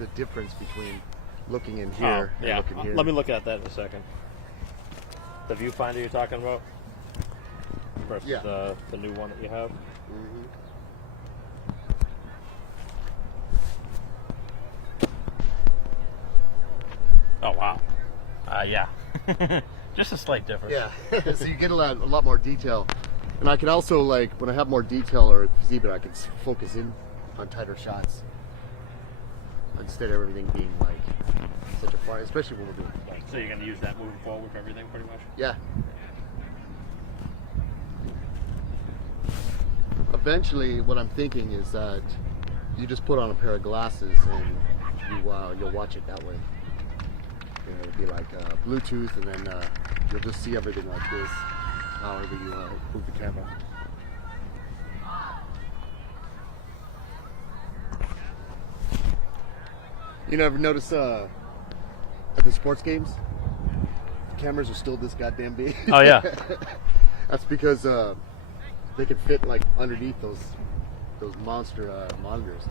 the difference between looking in here and looking here. Let me look at that in a second. The viewfinder you're talking about versus the new one that you have. Mm-hmm. Oh wow! Yeah, just a slight difference. Yeah, so you get a lot more detail, and I can also, like, when I have more detail or exhibit, I can focus in on tighter shots instead of everything being like such a far, especially when we're doing. So you're going to use that moving forward for everything, pretty much. Yeah. Eventually, what I'm thinking is that you just put on a pair of glasses and you'll watch it that way. You know, it'll be like Bluetooth, and then you'll just see everything like this, however you move the camera. You never notice at the sports games, the cameras are still this goddamn big? Oh yeah. That's because they can fit like underneath those monster monitors.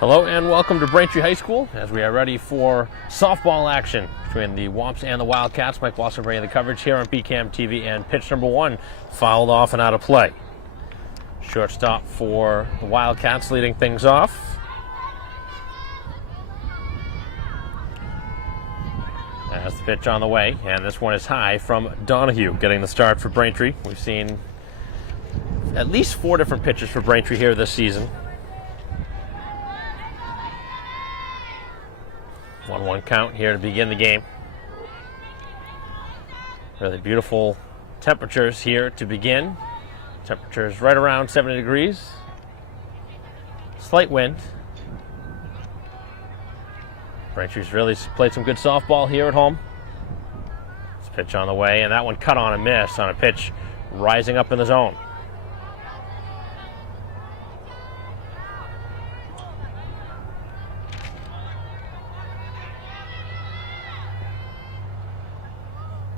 Hello and welcome to Braintree High School as we are ready for softball action between the Womps and the Wildcats. Mike Wasser bringing the coverage here on BCAM TV, and pitch number one fouled off and out of play. Shortstop for the Wildcats leading things off. As the pitch on the way, and this one is high from Donahue getting the start for Braintree. We've seen at least 4 different pitches for Braintree here this season. 1-1 count here to begin the game. Really beautiful temperatures here to begin. Temperatures right around 70 degrees. Slight wind. Braintree's really played some good softball here at home. This pitch on the way, and that one cut on a miss on a pitch rising up in the zone.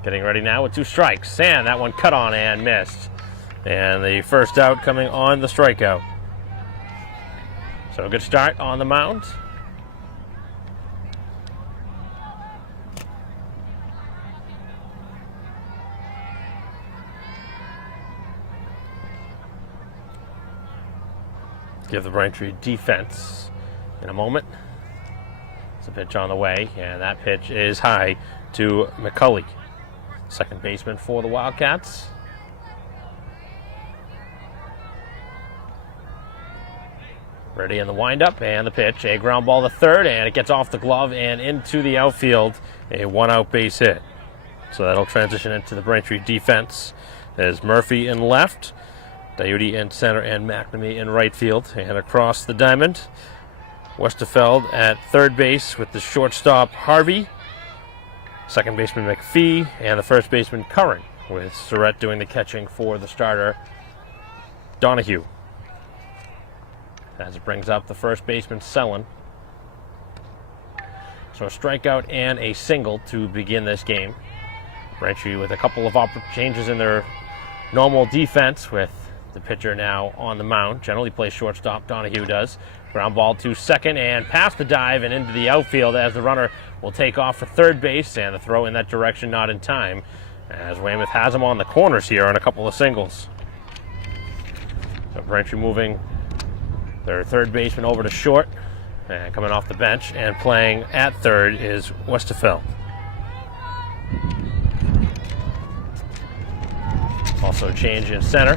Getting ready now with 2 strikes, and that one cut on and missed. And the first out coming on the strikeout. So a good start on the mound. Give the Braintree defense in a moment. It's a pitch on the way, and that pitch is high to McCulley, second baseman for the Wildcats. Ready in the windup and the pitch. A ground ball to third, and it gets off the glove and into the outfield. A one-out base hit. So that'll transition into the Braintree defense. There's Murphy in left, Diuti in center, and McNamee in right field. And across the diamond, Westerfeld at third base with the shortstop Harvey, second baseman McPhee, and the first baseman Curran, with Surratt doing the catching for the starter Donahue. As it brings up the first baseman Sellon. So a strikeout and a single to begin this game. Braintree with a couple of changes in their normal defense, with the pitcher now on the mound. Generally plays shortstop, Donahue does. Ground ball to second and past the dive and into the outfield as the runner will take off for third base, and the throw in that direction not in time, as Weymouth has him on the corners here on a couple of singles. So Braintree moving their third baseman over to short, and coming off the bench and playing at third is Westerfeld. Also change in center.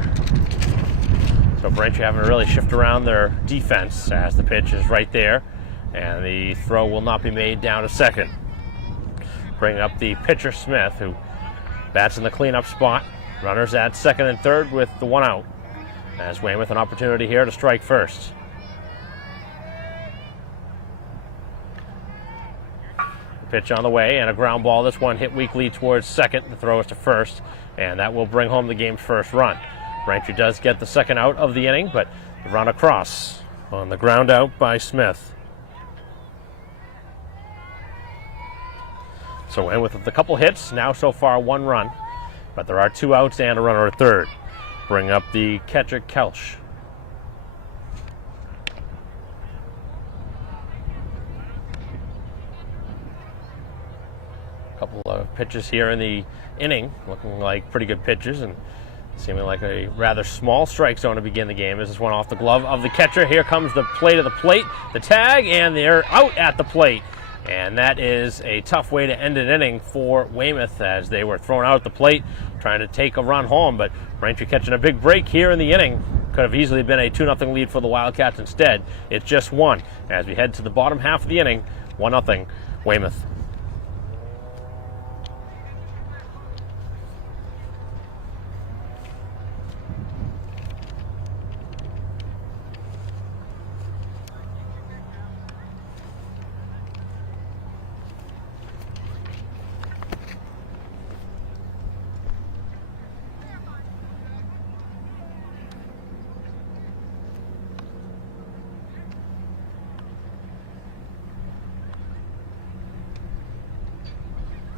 So Braintree having to really shift around their defense as the pitch is right there, and the throw will not be made down to second. Bringing up the pitcher Smith, who bats in the cleanup spot. Runners at second and third with the one out, as Weymouth an opportunity here to strike first. Pitch on the way, and a ground ball. This one hit weakly towards second. The throw is to first, and that will bring home the game's first run. Braintree does get the second out of the inning, but the run across on the ground out by Smith. So in with a couple hits, now so far one run, but there are two outs and a runner at third. Bring up the catcher Kelch. Couple of pitches here in the inning, looking like pretty good pitches and seeming like a rather small strike zone to begin the game. This is one off the glove of the catcher. Here comes the play to the plate, the tag, and they're out at the plate. And that is a tough way to end an inning for Weymouth, as they were thrown out at the plate trying to take a run home. But Braintree catching a big break here in the inning. Could have easily been a 2-0 lead for the Wildcats. Instead, it's just one as we head to the bottom half of the inning. 1-0 Weymouth.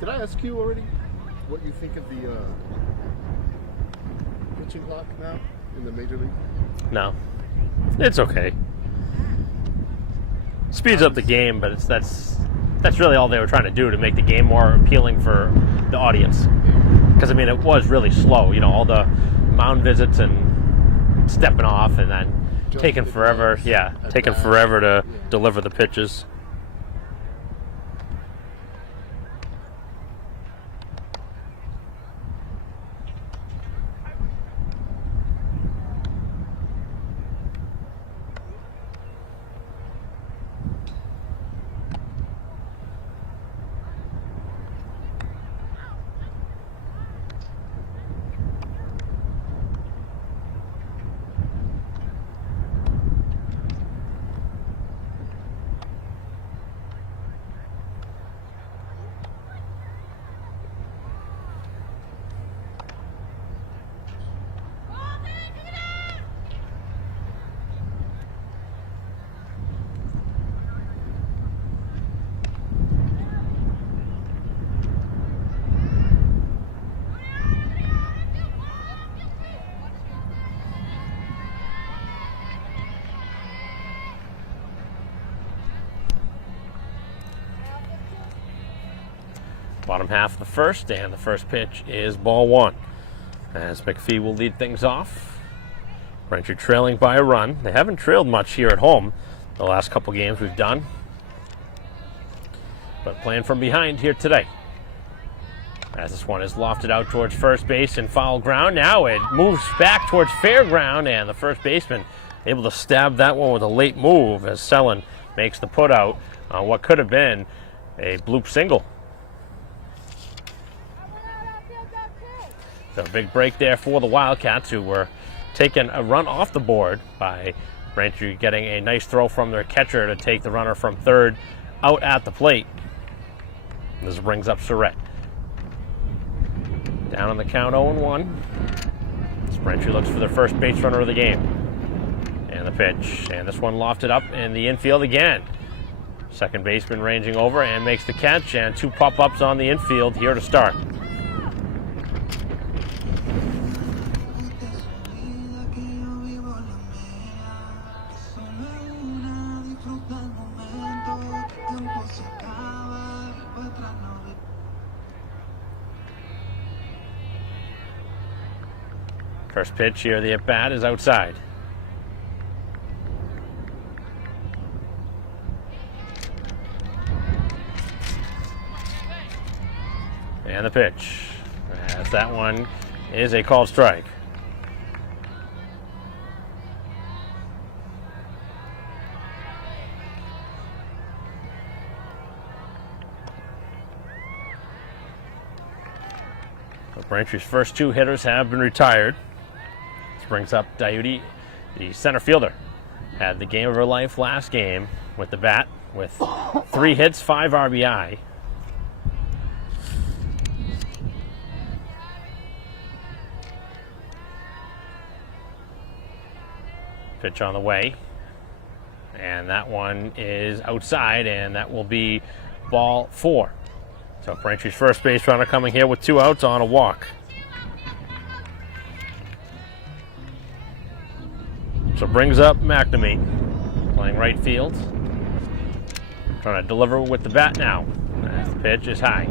Did I ask you already what you think of the pitching clock now in the major league? No, it's okay. Speeds up the game, but that's really all they were trying to do, to make the game more appealing for the audience. Because I mean, it was really slow. You know, all the mound visits and stepping off, and then taking forever. Yeah, taking forever to deliver the pitches. Bottom half of the first, and the first pitch is ball one, as McPhee will lead things off. Braintree trailing by a run. They haven't trailed much here at home the last couple games we've done, but playing from behind here today. as this one is lofted out towards first base and foul ground. Now it moves back towards fair ground, and the first baseman able to stab that one with a late move as Sellen makes the put out on what could have been a bloop single. So a big break there for the Wildcats, who were taking a run off the board by Braintree getting a nice throw from their catcher to take the runner from third out at the plate. This brings up Surratt. Down on the count 0-1. Braintree looks for their first base runner of the game. And the pitch. And this one lofted up in the infield again. Second baseman ranging over and makes the catch, and two pop-ups on the infield here to start. First pitch here, the at-bat is outside. And the pitch, as that one is a called strike. So Braintree's first two hitters have been retired. Brings up Diuti, the center fielder. Had the game of her life last game with the bat, with 3 hits, 5 RBI. Pitch on the way. And that one is outside, and that will be ball 4. So Braintree's first base runner coming here with 2 outs on a walk. So brings up McNamee, playing right field. Trying to deliver with the bat now. As the pitch is high.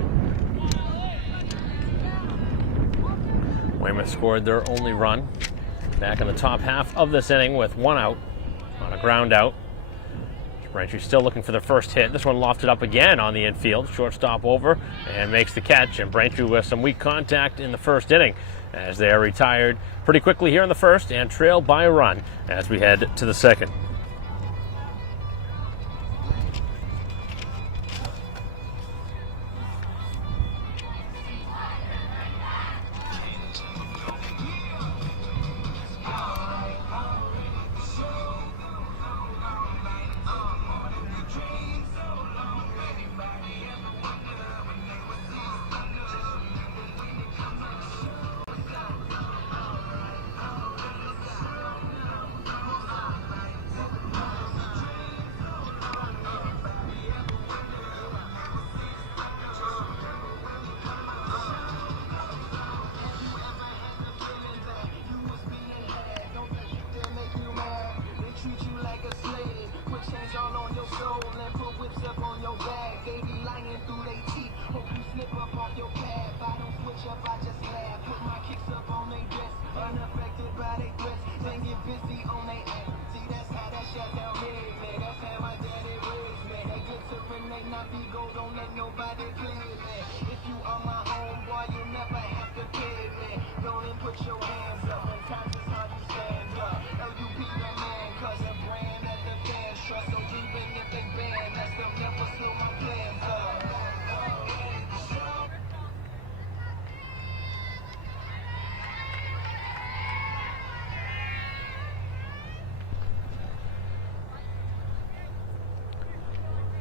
Weymouth scored their only run back in the top half of this inning with 1 out on a ground out. Braintree still looking for their first hit. This one lofted up again on the infield. Shortstop over and makes the catch. And Braintree with some weak contact in the first inning, as they are retired pretty quickly here in the first and trail by a run as we head to the second.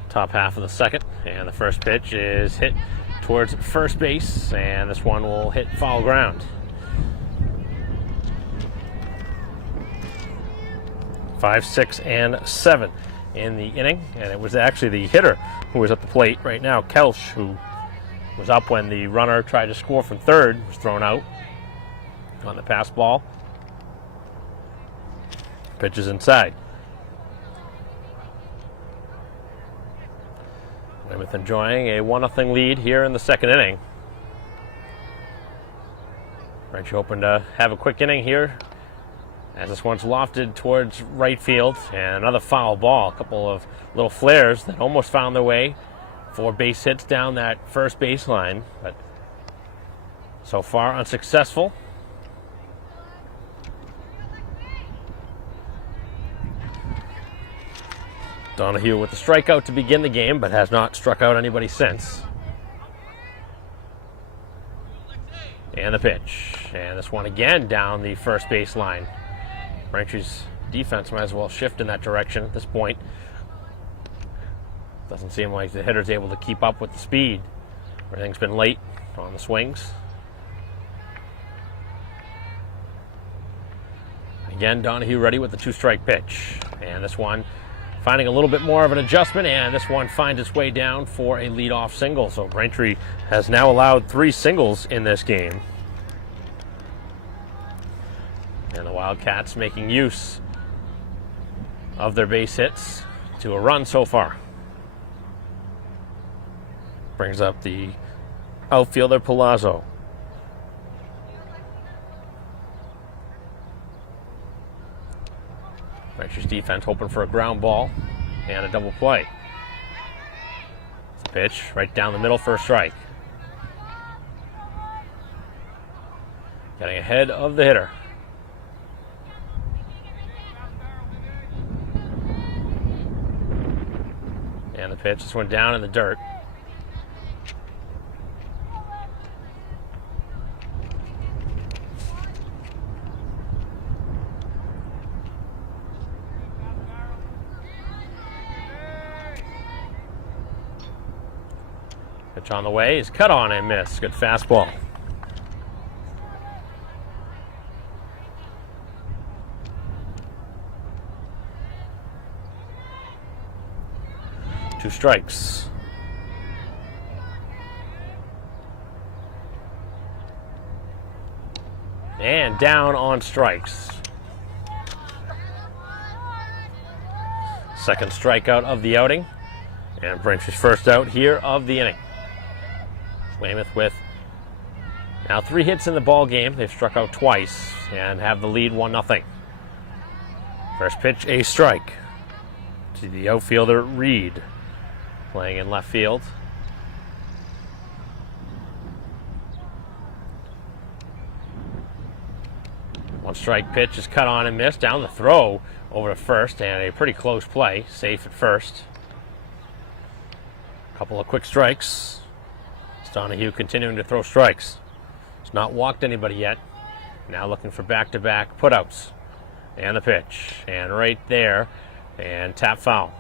Top half of the second, and the first pitch is hit towards first base, and this one will hit foul ground. 5, 6, and 7 in the inning, and it was actually the hitter who was at the plate right now, Kelch, who was up when the runner tried to score from third, was thrown out on the pass ball. Pitch is inside. Weymouth enjoying a 1-0 lead here in the second inning. Braintree hoping to have a quick inning here, as this one's lofted towards right field, and another foul ball. A couple of little flares that almost found their way for base hits down that first baseline, but So far unsuccessful. Donahue with the strikeout to begin the game, but has not struck out anybody since. And the pitch. And this one again down the first base line. Braintree's defense might as well shift in that direction at this point. Doesn't seem like the hitter's able to keep up with the speed. Everything's been late on the swings. Again, Donahue ready with the 2-strike pitch. And this one finding a little bit more of an adjustment, and this one finds its way down for a leadoff single. So Braintree has now allowed 3 singles in this game. And the Wildcats making use of their base hits to a run so far. Brings up the outfielder Palazzo. Braintree's defense hoping for a ground ball and a double play. Pitch right down the middle for a strike. Getting ahead of the hitter. And the pitch just went down in the dirt. Pitch on the way is cut on and missed. Good fastball. Two strikes. And down on strikes. Second strikeout of the outing. And Braintree's first out here of the inning. Weymouth with now 3 hits in the ball game. They've struck out twice and have the lead 1-0. First pitch, a strike to the outfielder Reed, playing in left field. One strike pitch is cut on and missed. Down the throw over to first, and a pretty close play. Safe at first. Couple of quick strikes. Donahue continuing to throw strikes. He's not walked anybody yet. Now looking for back-to-back putouts. And the pitch. And right there. And tap foul.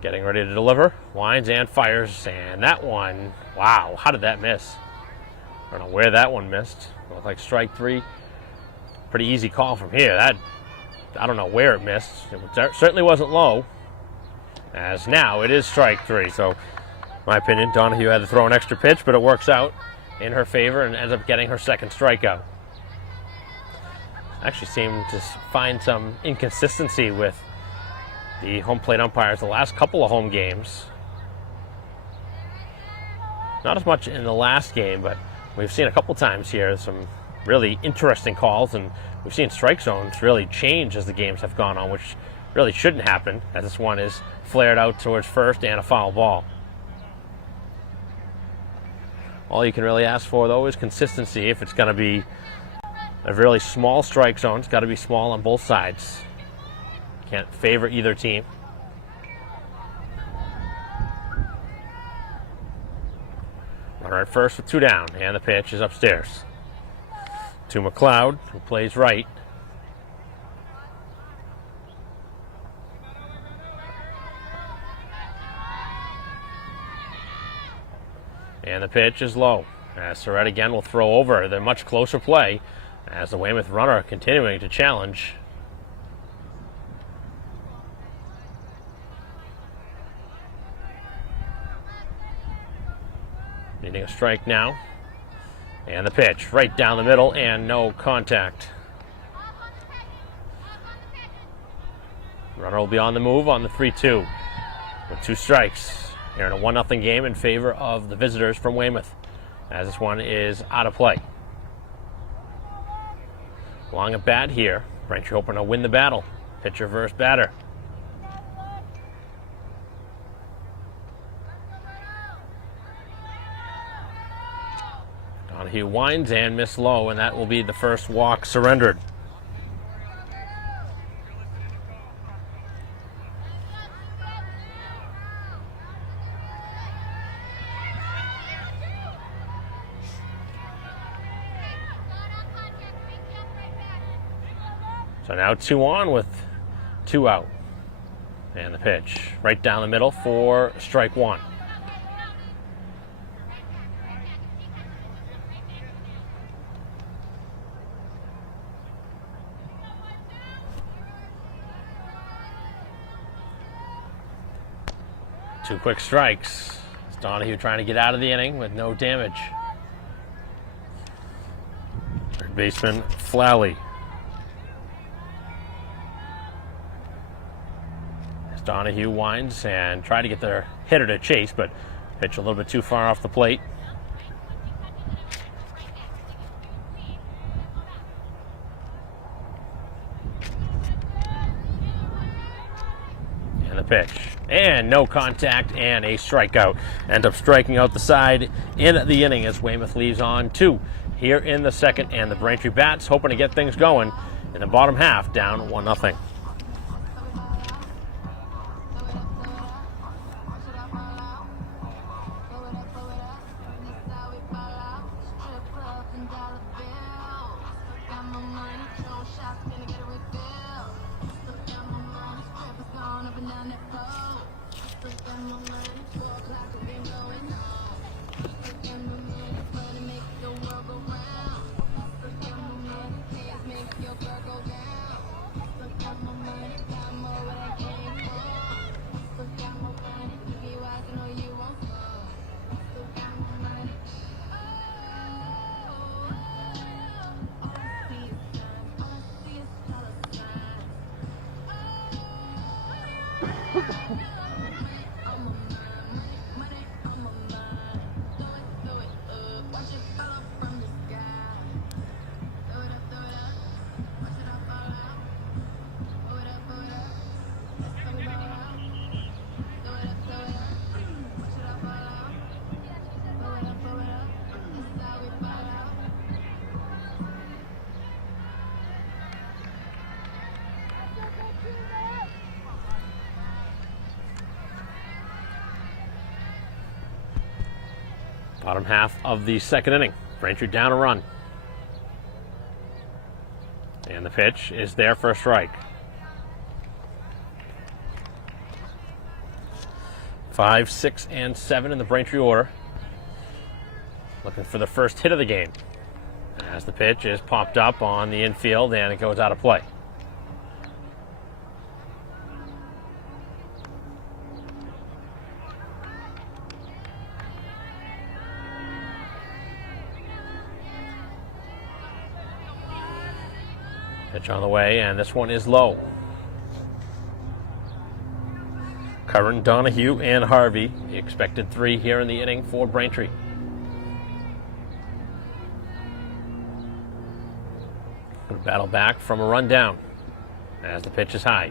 Getting ready to deliver. Winds and fires. And that one, wow, how did that miss? I don't know where that one missed. It looked like strike 3. Pretty easy call from here. That, I don't know where it missed. It certainly wasn't low. As now it is strike 3. So, in my opinion, Donahue had to throw an extra pitch, but it works out in her favor and ends up getting her second strikeout. Actually seemed to find some inconsistency with the home plate umpires the last couple of home games. Not as much in the last game, but we've seen a couple times here some really interesting calls, and we've seen strike zones really change as the games have gone on, which really shouldn't happen, as this one is flared out towards first and a foul ball. All you can really ask for, though, is consistency. If it's going to be a really small strike zone, it's got to be small on both sides. Can't favor either team. Runner at first with 2 down, and the pitch is upstairs to McLeod, who plays right. And the pitch is low, as Surratt again will throw over the much closer play, as the Weymouth runner continuing to challenge. Needing a strike now. And the pitch right down the middle, and no contact. Runner will be on the move on the 3-2 with 2 strikes. Here in a 1-0 game in favor of the visitors from Weymouth. as this one is out of play. Long at bat here. Braintree hoping to win the battle. Pitcher versus batter. Donahue winds and missed low, and that will be the first walk surrendered. So now 2 on with 2 out. And the pitch right down the middle for strike 1. Two quick strikes. It's Donahue trying to get out of the inning with no damage. Third baseman Flowey. As Donahue winds and try to get their hitter to chase, but pitch a little bit too far off the plate. And the pitch. And no contact and a strikeout. End up striking out the side in the inning as Weymouth leaves on 2 here in the second. And the Braintree Bats hoping to get things going in the bottom half, down 1-0. Bottom half of the second inning. Braintree down a run. And the pitch is there for a strike. 5, 6, and 7 in the Braintree order. Looking for the first hit of the game. As the pitch is popped up on the infield and it goes out of play. Pitch on the way, and this one is low. Curran, Donahue, and Harvey. The expected 3 here in the inning for Braintree. Battle back from a run down as the pitch is high.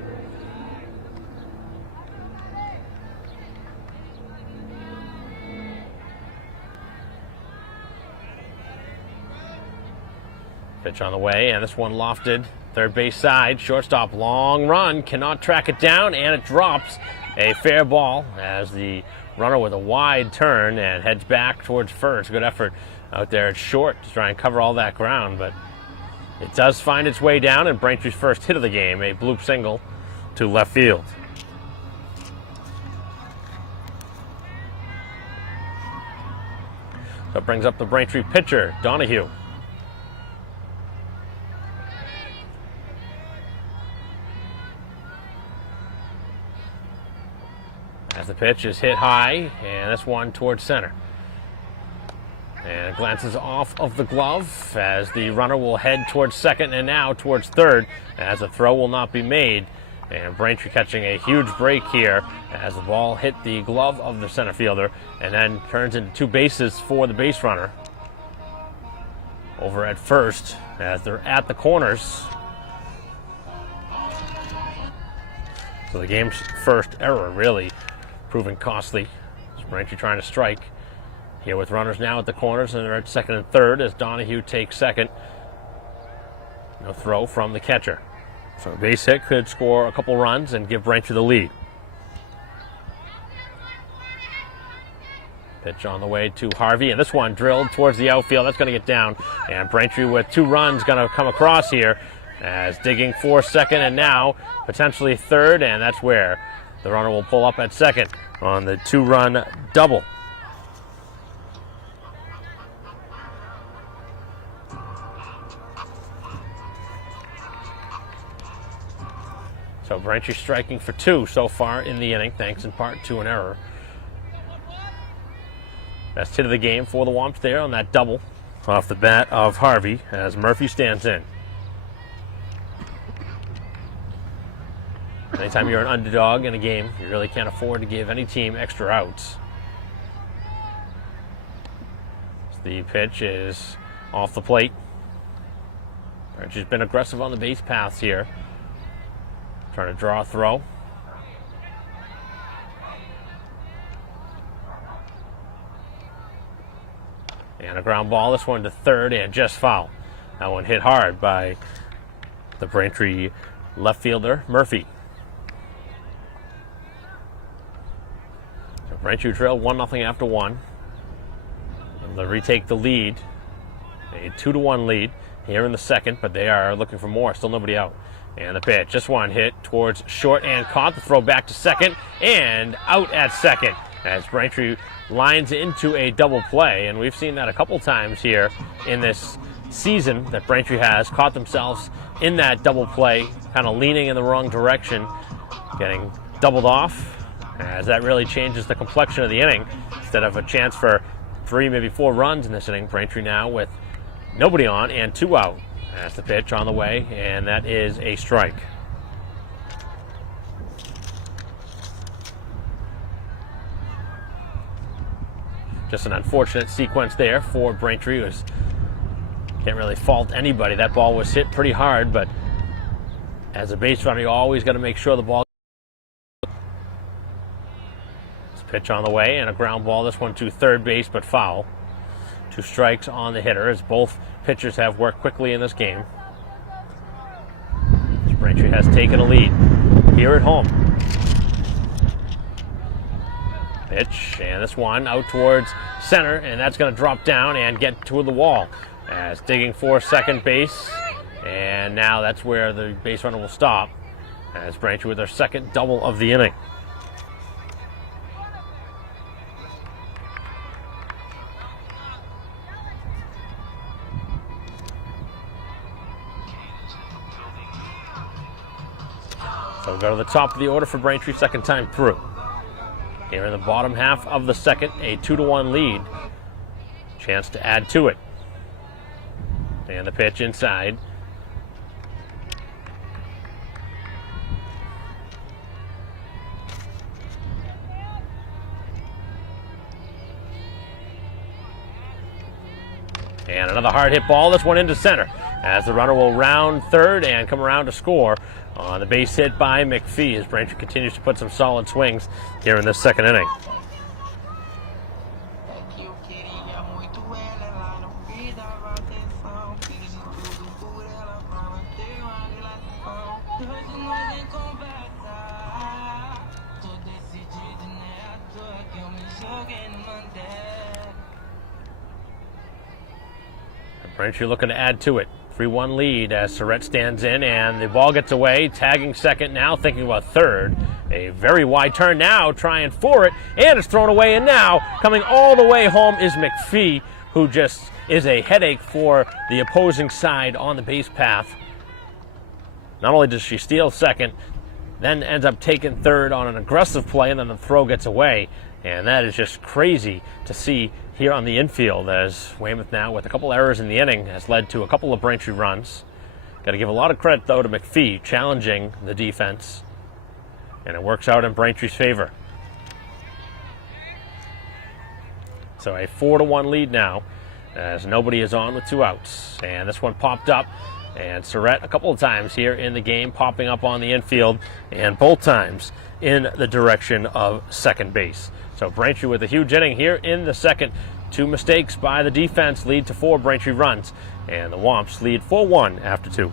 Pitch on the way, and this one lofted. Third base side, shortstop, long run, cannot track it down, and it drops. A fair ball as the runner with a wide turn and heads back towards first. Good effort out there at short to try and cover all that ground, but it does find its way down, and Braintree's first hit of the game, a bloop single to left field. That brings up the Braintree pitcher, Donahue. As the pitch is hit high, and this one towards center. And it glances off of the glove as the runner will head towards second and now towards third as a throw will not be made. And Braintree catching a huge break here as the ball hit the glove of the center fielder and then turns into 2 bases for the base runner. over at first as they're at the corners. So the game's first error really proving costly. Braintree trying to strike here with runners now at the corners, and they're at second and third as Donahue takes second. No throw from the catcher. So a base hit could score a couple runs and give Braintree the lead. Pitch on the way to Harvey, and this one drilled towards the outfield. That's going to get down, and Braintree with 2 runs going to come across here as digging for second and now potentially third, and that's where the runner will pull up at second on the 2-run double. So Braintree striking for 2 so far in the inning, thanks in part to an error. Best hit of the game for the Womps there on that double off the bat of Harvey as Murphy stands in. Anytime you're an underdog in a game, you really can't afford to give any team extra outs. The pitch is off the plate. Braintree's been aggressive on the base paths here. Trying to draw a throw. And a ground ball, this one to third and just foul. That one hit hard by the Braintree left fielder, Murphy. So Braintree trailed 1-0 after 1. And they'll retake the lead. A 2-1 lead here in the second, but they are looking for more. Still nobody out. And the pitch, just one hit towards short and caught. The throw back to second and out at second as Braintree lines into a double play. And we've seen that a couple times here in this season that Braintree has caught themselves in that double play, kind of leaning in the wrong direction, getting doubled off, as that really changes the complexion of the inning. Instead of a chance for 3, maybe 4 runs in this inning, Braintree now with nobody on and 2 out. That's the pitch on the way, and that is a strike. Just an unfortunate sequence there for Braintree. Can't really fault anybody. That ball was hit pretty hard, but as a base runner, you always got to make sure the ball. This pitch on the way, and a ground ball. This one to third base, but foul. 2 strikes on the hitter as both pitchers have worked quickly in this game. Braintree has taken a lead here at home. Pitch, and this one out towards center, and that's going to drop down and get to the wall as digging for second base. And now that's where the base runner will stop as Braintree with their second double of the inning. So we'll go to the top of the order for Braintree, second time through. Here in the bottom half of the second, a 2-1 lead. Chance to add to it. And the pitch inside. And another hard hit ball, this one into center, as the runner will round third and come around to score on the base hit by McPhee as Braintree continues to put some solid swings here in this second inning. Braintree looking to add to it. 3-1 lead as Surratt stands in, and the ball gets away, tagging second now, thinking about third. A very wide turn now, trying for it, and it's thrown away, and now coming all the way home is McPhee, who just is a headache for the opposing side on the base path. Not only does she steal second, then ends up taking third on an aggressive play, and then the throw gets away. And that is just crazy to see here on the infield as Weymouth now with a couple errors in the inning has led to a couple of Braintree runs. Got to give a lot of credit, though, to McPhee challenging the defense. And it works out in Braintree's favor. So a 4-1 lead now as nobody is on with 2 outs. And this one popped up, and Surratt a couple of times here in the game popping up on the infield, and both times in the direction of second base. So Braintree with a huge inning here in the second. 2 mistakes by the defense lead to 4 Braintree runs, and the Womps lead 4-1 after 2.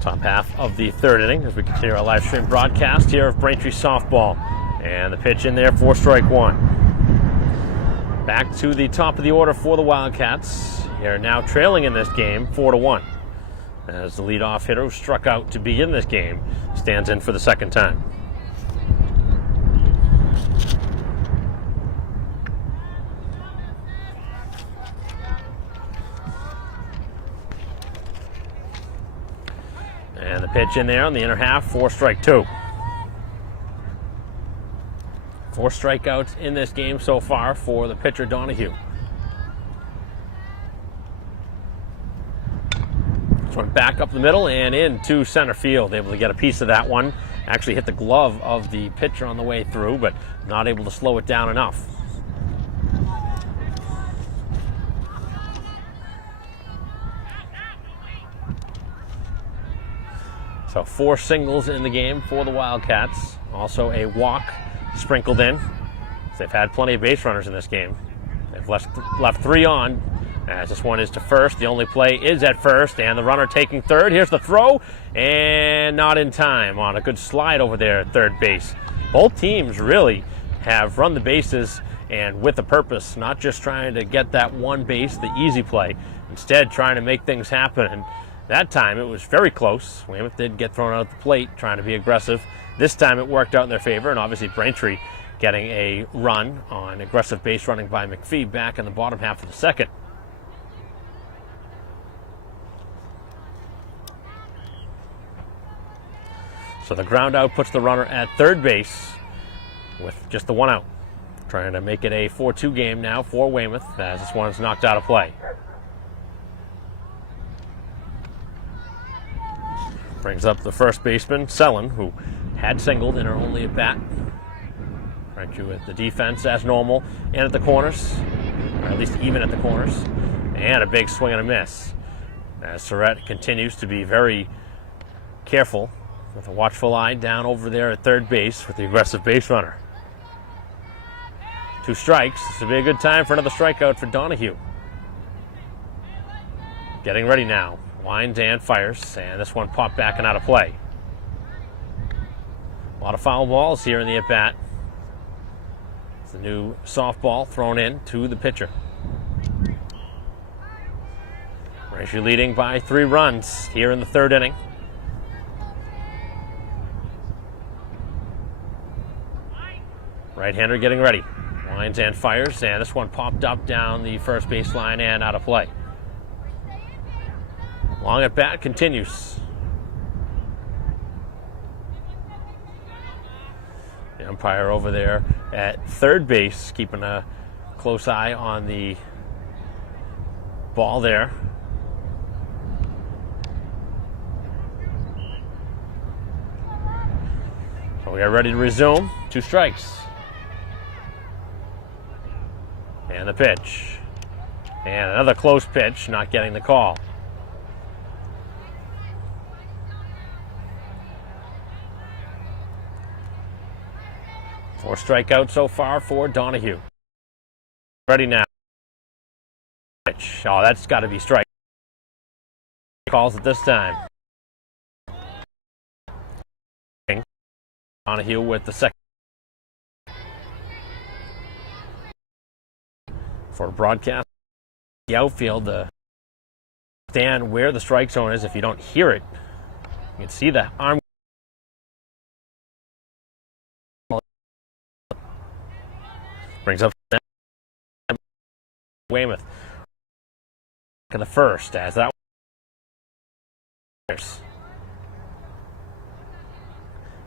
Top half of the third inning as we continue our live stream broadcast here of Braintree softball. And the pitch in there for strike 1. Back to the top of the order for the Wildcats. They're now trailing in this game 4-1. As the leadoff hitter who struck out to begin this game stands in for the second time. And the pitch in there on the inner half for strike 2. 4 strikeouts in this game so far for the pitcher Donahue. This one back up the middle and into center field. Able to get a piece of that one. Actually hit the glove of the pitcher on the way through, but not able to slow it down enough. So 4 singles in the game for the Wildcats. Also a walk sprinkled in. They've had plenty of base runners in this game. They've left 3 on, as this one is to first. The only play is at first, and the runner taking third. Here's the throw, and not in time on a good slide over there at third base. Both teams really have run the bases and with a purpose, not just trying to get that one base, the easy play, instead trying to make things happen. And that time it was very close. Weymouth did get thrown out at the plate trying to be aggressive. This time it worked out in their favor, and obviously Braintree getting a run on aggressive base running by McPhee back in the bottom half of the second. So the ground out puts the runner at third base with just the 1 out. Trying to make it a 4-2 game now for Weymouth as this one's knocked out of play. Brings up the first baseman, Sellen, who had singled in her only at bat. Braintree with the defense as normal and at the corners, or at least even at the corners. And a big swing and a miss. As Surratt continues to be very careful with a watchful eye down over there at third base with the aggressive base runner. 2 strikes. This would be a good time for another strikeout for Donahue. Getting ready now. Winds and fires, and this one popped back and out of play. lot of foul balls here in the at-bat. It's a new softball thrown in to the pitcher. Braintree leading by 3 runs here in the 3rd inning. Right-hander getting ready. Lines and fires, and this one popped up down the first baseline and out of play. Long at bat continues. The umpire over there at 3rd base, keeping a close eye on the ball there. So we are ready to resume. 2 strikes. And the pitch. And another close pitch, not getting the call. Four strikeouts so far for Donahue. Ready now. Pitch. Oh, that's got to be strike. Calls it this time. Donahue with the second. For broadcast, the outfield, the stand where the strike zone is. If you don't hear it, you can see the arm. Brings up Weymouth in the first as that.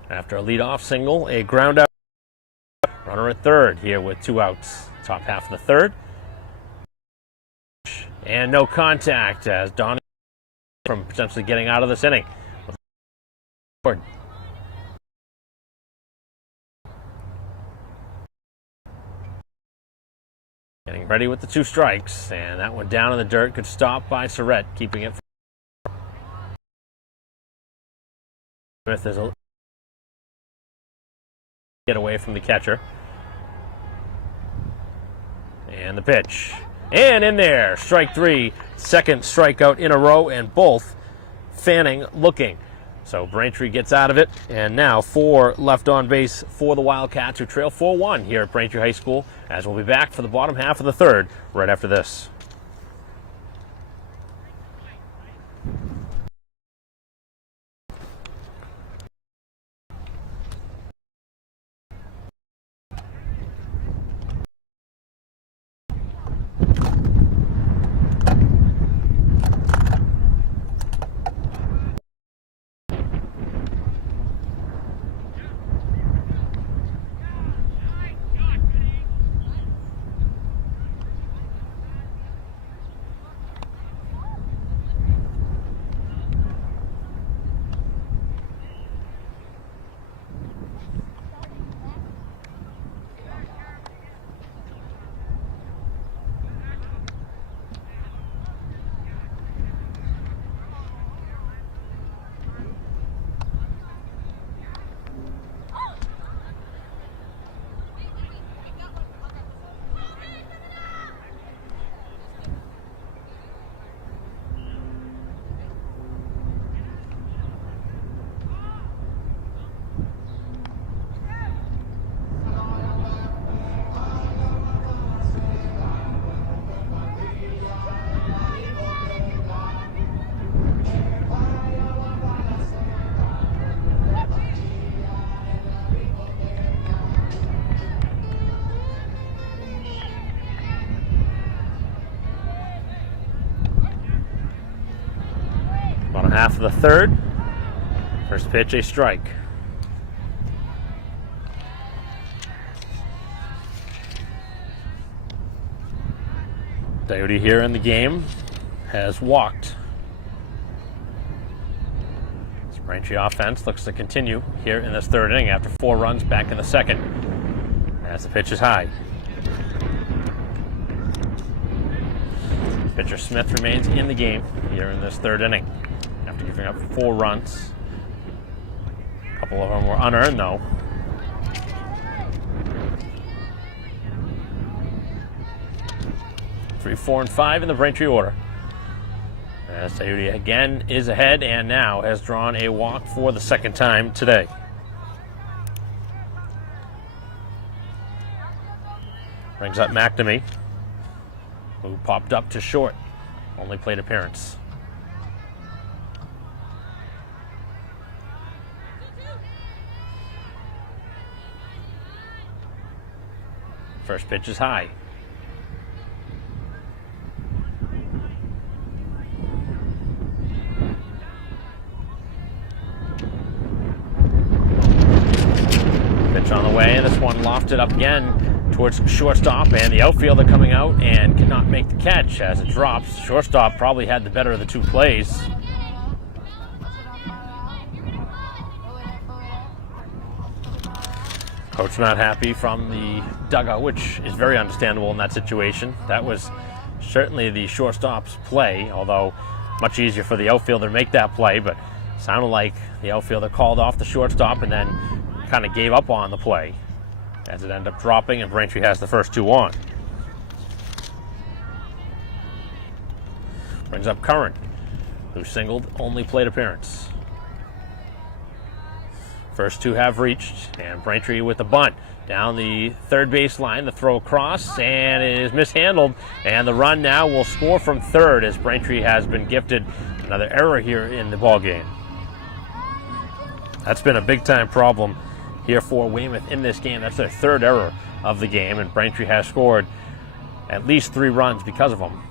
After a leadoff single, a ground out. Runner at 3rd here with 2 outs. Top half of the 3rd. And no contact as Donahue from potentially getting out of this inning. Getting ready with the 2 strikes, and that one down in the dirt. Good stop by Surrett, keeping it. Smith is a get away from the catcher. And the pitch. And in there, strike 3, 2nd strikeout in a row, and both Fanning looking. So Braintree gets out of it, and now 4 left on base for the Wildcats, who trail 4-1 here at Braintree High School, as we'll be back for the bottom half of the 3rd right after this. Bottom half of the 3rd. First pitch, a strike. Coyote here in the game has walked. This Braintree offense looks to continue here in this 3rd inning after 4 runs back in the 2nd. As the pitch is high. Pitcher Smith remains in the game here in this 3rd inning after giving up 4 runs. A couple of them were unearned though. Three, 4, and 5 in the Braintree order. As Coyote again is ahead and now has drawn a walk for the 2nd time today. Brings up McNamee, who popped up to short. Only plate appearance. First pitch is high. Pitch on the way, and this one lofted up again towards shortstop, and the outfielder coming out and cannot make the catch as it drops. Shortstop probably had the better of the two plays. Coach not happy from the dugout, which is very understandable in that situation. That was certainly the shortstop's play, although much easier for the outfielder to make that play, but sounded like the outfielder called off the shortstop and then kind of gave up on the play as it ended up dropping, and Braintree has the first two on. Brings up Curran, who singled, only plate appearance. First two have reached, and Braintree with the bunt down the third base line. The throw across, and it is mishandled, and the run now will score from third as Braintree has been gifted another error here in the ball game. That's been a big-time problem here for Weymouth in this game. That's their third error of the game, and Braintree has scored at least 3 runs because of them.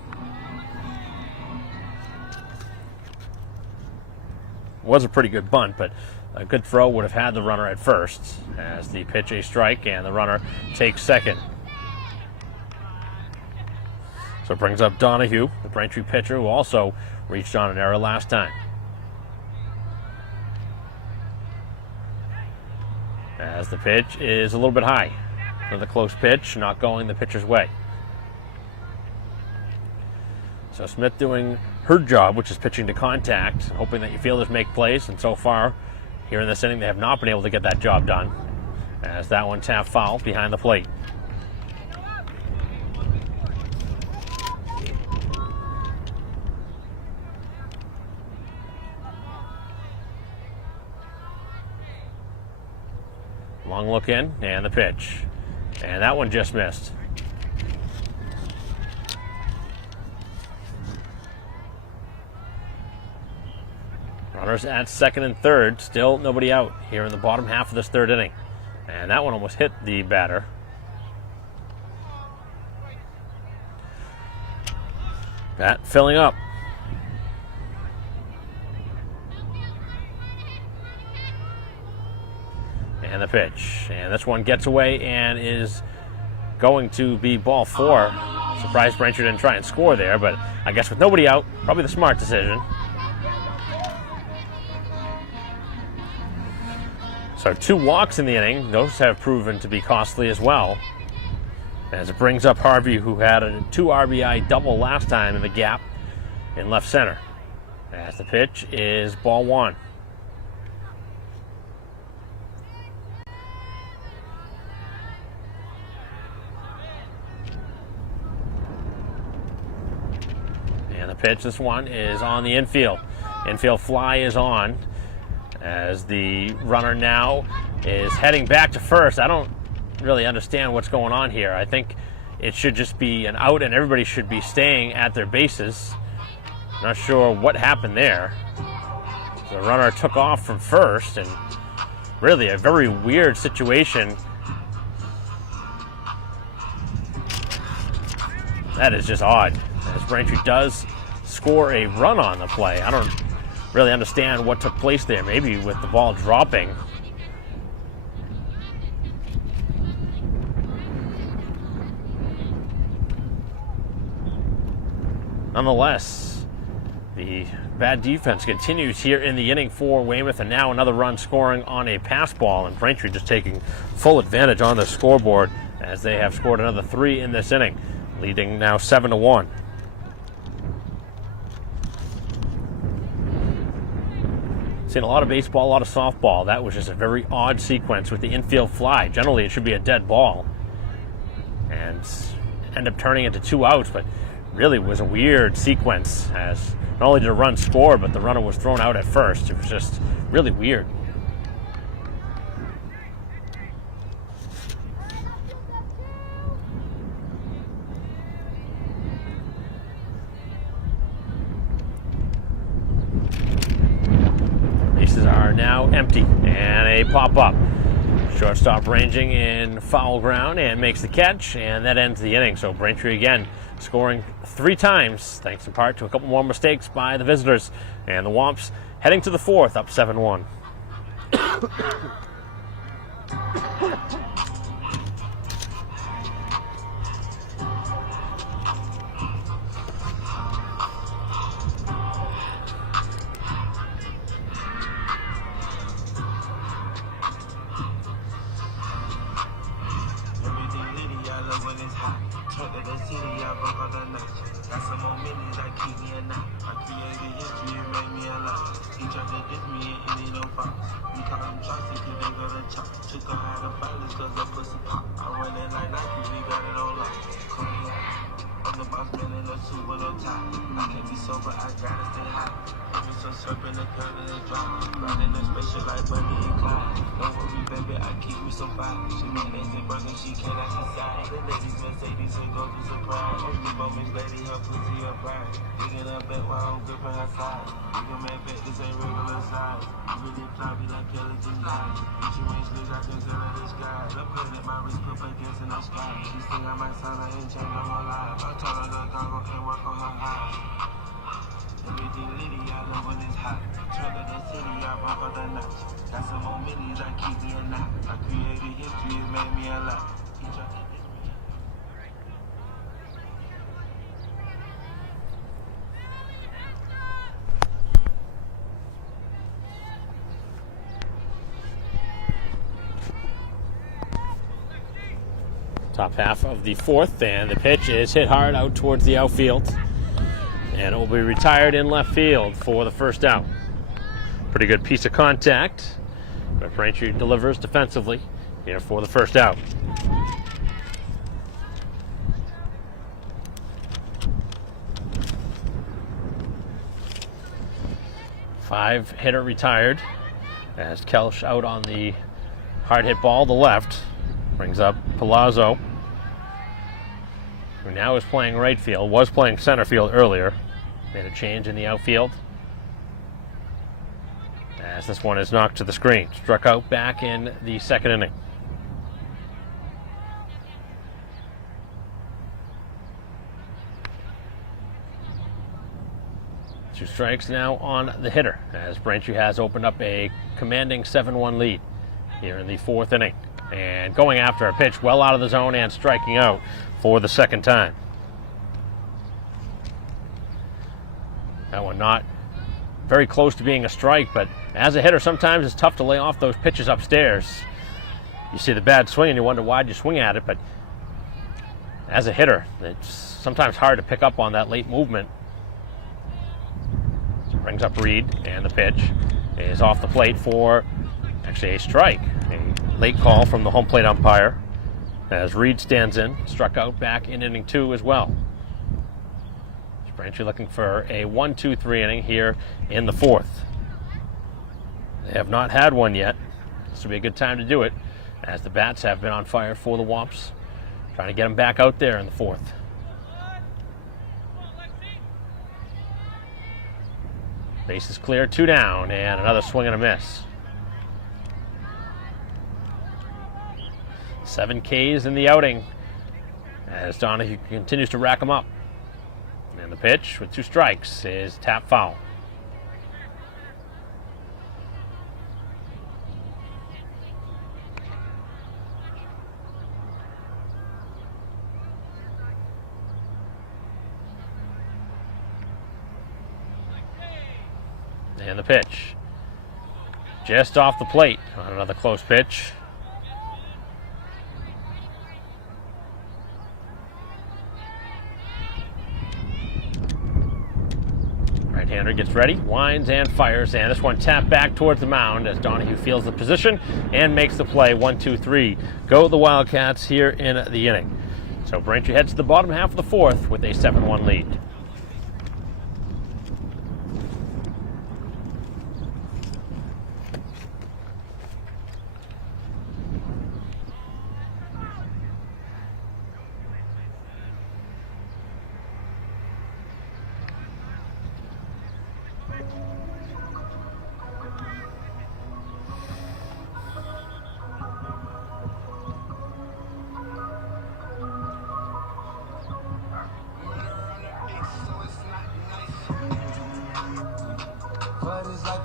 It was a pretty good bunt, but a good throw would have had the runner at first as the pitch a strike and the runner takes second. So it brings up Donahue, the Braintree pitcher, who also reached on an error last time. As the pitch is a little bit high. Another close pitch, not going the pitcher's way. So Smith doing her job, which is pitching to contact, hoping that your fielders make plays, and so far here in this inning, they have not been able to get that job done, as that one tapped foul behind the plate. Long look in, and the pitch. And that one just missed. Runners at second and third, still nobody out here in the bottom half of this third inning. And that one almost hit the batter. Bat filling up. And the pitch. And this one gets away and is going to be ball 4. Surprised Braintree didn't try and score there, but I guess with nobody out, probably the smart decision. So 2 walks in the inning. Those have proven to be costly as well, as it brings up Harvey, who had a 2 RBI double last time in the gap in left center. As the pitch is ball 1. And the pitch, this one is on the infield. Infield fly is on, as the runner now is heading back to first. I don't really understand what's going on here. I think it should just be an out and everybody should be staying at their bases. Not sure what happened there. The runner took off from first, and really a very weird situation. That is just odd, as Braintree does score a run on the play. I don't really understand what took place there, maybe with the ball dropping. Nonetheless, the bad defense continues here in the inning for Weymouth, and now another run scoring on a pass ball, and Braintree just taking full advantage on the scoreboard as they have scored another 3 in this inning, leading now 7-1. Seen a lot of baseball, a lot of softball. That was just a very odd sequence with the infield fly. Generally, it should be a dead ball, and end up turning into 2 outs, but really was a weird sequence, as not only did a run score, but the runner was thrown out at first. It was just really weird. now empty, and a pop-up. Shortstop ranging in foul ground and makes the catch, and that ends the inning. So Braintree again scoring 3 times, thanks in part to a couple more mistakes by the visitors. And the Womps heading to the 4th, up 7-1. Top half of the 4th, and the pitch is hit hard out towards the outfield, and it will be retired in left field for the first out. Pretty good piece of contact, but Braintree delivers defensively here for the first out. Five hitter retired as Kelch out on the hard hit ball, the left. Brings up Palazzo, who now is playing right field, was playing center field earlier. Made a change in the outfield, as this one is knocked to the screen. Struck out back in the 2nd inning. Two strikes now on the hitter, as Braintree has opened up a commanding 7-1 lead here in the 4th inning. And going after a pitch well out of the zone and striking out for the 2nd time. That one not very close to being a strike, but as a hitter, sometimes it's tough to lay off those pitches upstairs. You see the bad swing and you wonder why'd you swing at it, but as a hitter, it's sometimes hard to pick up on that late movement. Brings up Reed, and the pitch is off the plate for actually a strike. A late call from the home plate umpire as Reed stands in, struck out back in inning 2 as well. Braintree looking for a 1-2-3 inning here in the 4th. They have not had one yet. This will be a good time to do it, as the bats have been on fire for the Womps. Trying to get them back out there in the 4th. Base is clear, 2 down, and another swing and a miss. 7 Ks in the outing as Donahue continues to rack them up. And the pitch with 2 strikes is tap foul. And the pitch just off the plate on another close pitch. Right-hander gets ready, winds and fires, and this one tapped back towards the mound as Donahue feels the position and makes the play. 1-2-3. Go the Wildcats here in the inning. So Braintree heads to the bottom half of the 4th with a 7-1 lead.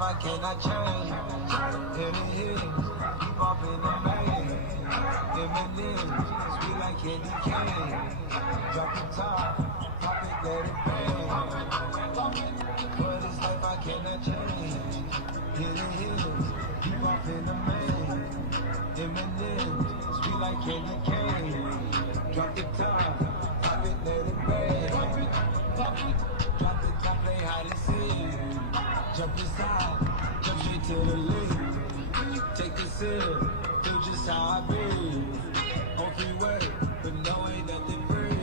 I cannot change. In the hills, keep up in the main. M&M's, sweet like candy cane. Drop the top, pop it, let it bang. For this life I cannot change. In the hills, keep up in the main. M&M's, sweet like candy cane. Drop the top, pop it, let it bang. Drop the top, play hide and seek. Jump inside, jump straight to the lead. Take a sip, feel just how I breathe. On freeway, but no ain't nothing free.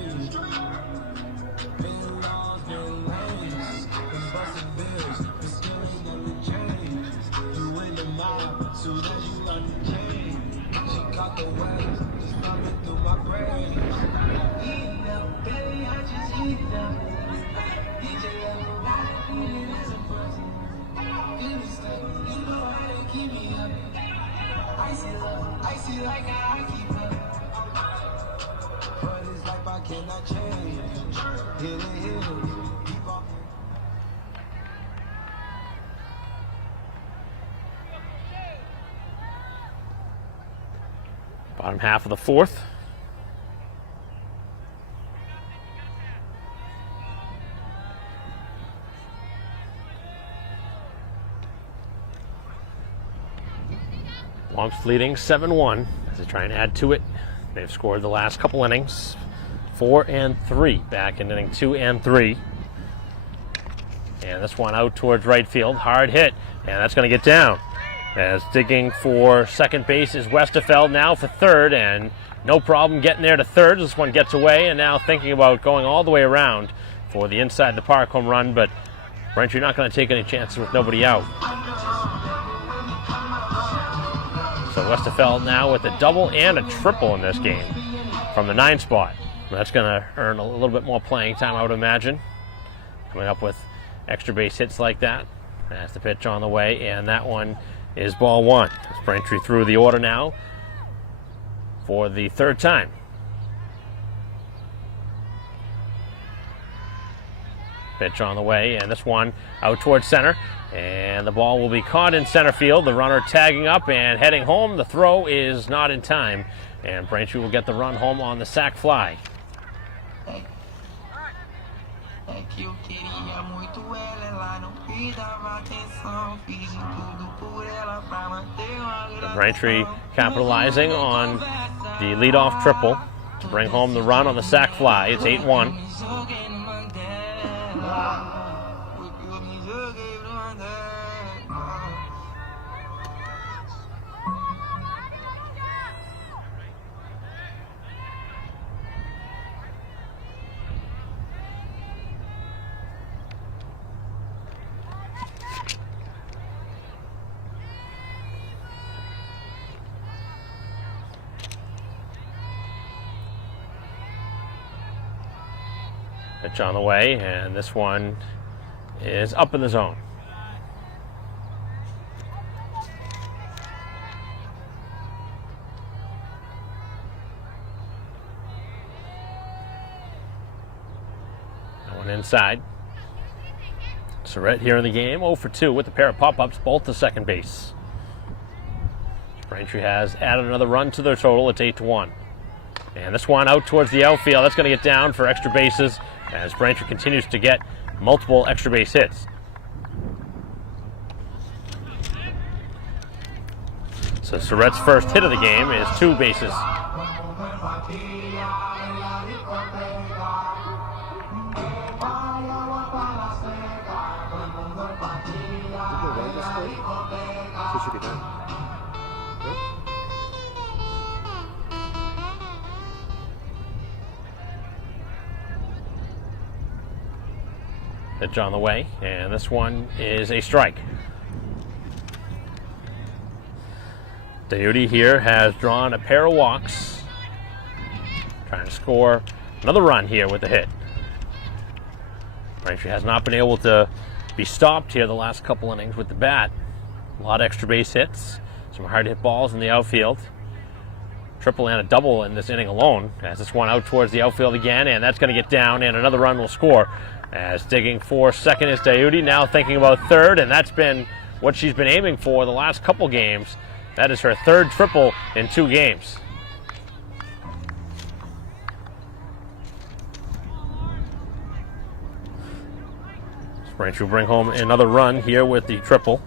Been laws, been lanes, been busting bills, but still ain't nothing changed. You in the mob, soon as you on the chain. She caught the waves, just thumbing through my brain. Eating up, baby, I just eat up. DJ Echo, eating as a pussy. You know how to keep me up. Icy like I keep up. For this life I cannot change. Hit it, keep up. Bottom half of the fourth. Womps leading 7-1 as they try and add to it. They've scored the last couple innings, 4 and 3 back in inning 2 and 3. And this one out towards right field, hard hit, and that's going to get down. As digging for second base is Westerfeld now for third, and no problem getting there to third. This one gets away, and now thinking about going all the way around for the inside the park home run, but Braintree not going to take any chances with nobody out. So Westerfeld now with a double and a triple in this game from the 9 spot. That's going to earn a little bit more playing time, I would imagine. Coming up with extra base hits like that. That's the pitch on the way, and that one is ball 1. As Braintree through the order now for the third time. Pitch on the way, and this one out towards center. And the ball will be caught in center field. The runner tagging up and heading home. The throw is not in time. And Braintree will get the run home on the sac fly. And Braintree capitalizing on the leadoff triple to bring home the run on the sac fly. It's 8-1. Pitch on the way, and this one is up in the zone. That one inside. Surrett here in the game, 0 for 2 with a pair of pop-ups, both to second base. Braintree has added another run to their total. It's 8-1. And this one out towards the outfield. That's going to get down for extra bases as Braintree continues to get multiple extra base hits. So Surrett's first hit of the game is 2 bases. Should be done. Pitch on the way, and this one is a strike. Diuti here has drawn a pair of walks, trying to score another run here with the hit. Braintree has not been able to be stopped here the last couple innings with the bat. A lot of extra base hits, some hard hit balls in the outfield. Triple and a double in this inning alone, as this one out towards the outfield again, and that's going to get down, and another run will score. As digging for second is Diuti, now thinking about third, and that's been what she's been aiming for the last couple games. That is her third triple in 2 games. Braintree will bring home another run here with the triple,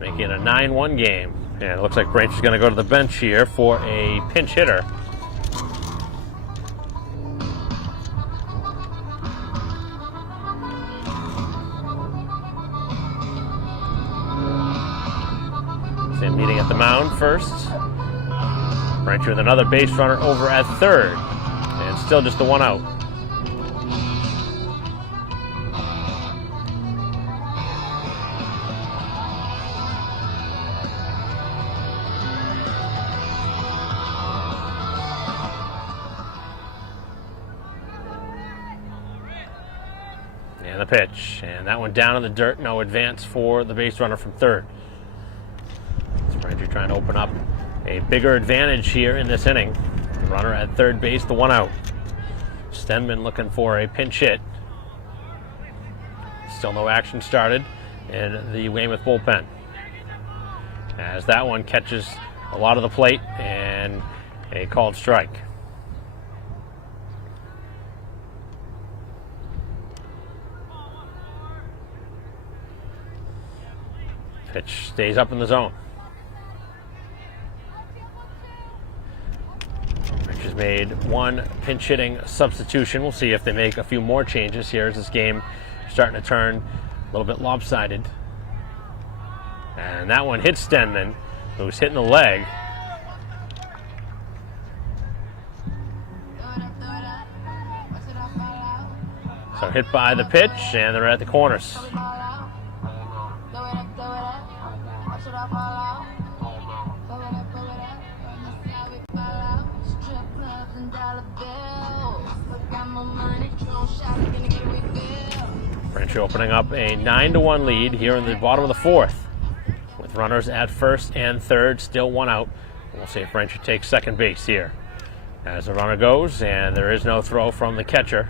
making it a 9-1 game. And it looks like Braintree's going to go to the bench here for a pinch hitter. Same meeting at the mound first. Braintree with another base runner over at third, and still just the 1 out. And the pitch, and that one down in the dirt. No advance for the base runner from third. Braintree trying to open up a bigger advantage here in this inning. The runner at third base, the 1 out. Stenman looking for a pinch hit. Still no action started in the Weymouth bullpen, as that one catches a lot of the plate and a called strike. Pitch stays up in the zone. Braintree's made 1 pinch hitting substitution. We'll see if they make a few more changes here as this game starting to turn a little bit lopsided. And that one hits Stenman, who's hitting the leg. So hit by the pitch, and they're at the corners. Braintree opening up a 9-1 lead here in the bottom of the 4th, with runners at first and third, still 1 out. We'll see if Braintree takes second base here as the runner goes, and there is no throw from the catcher.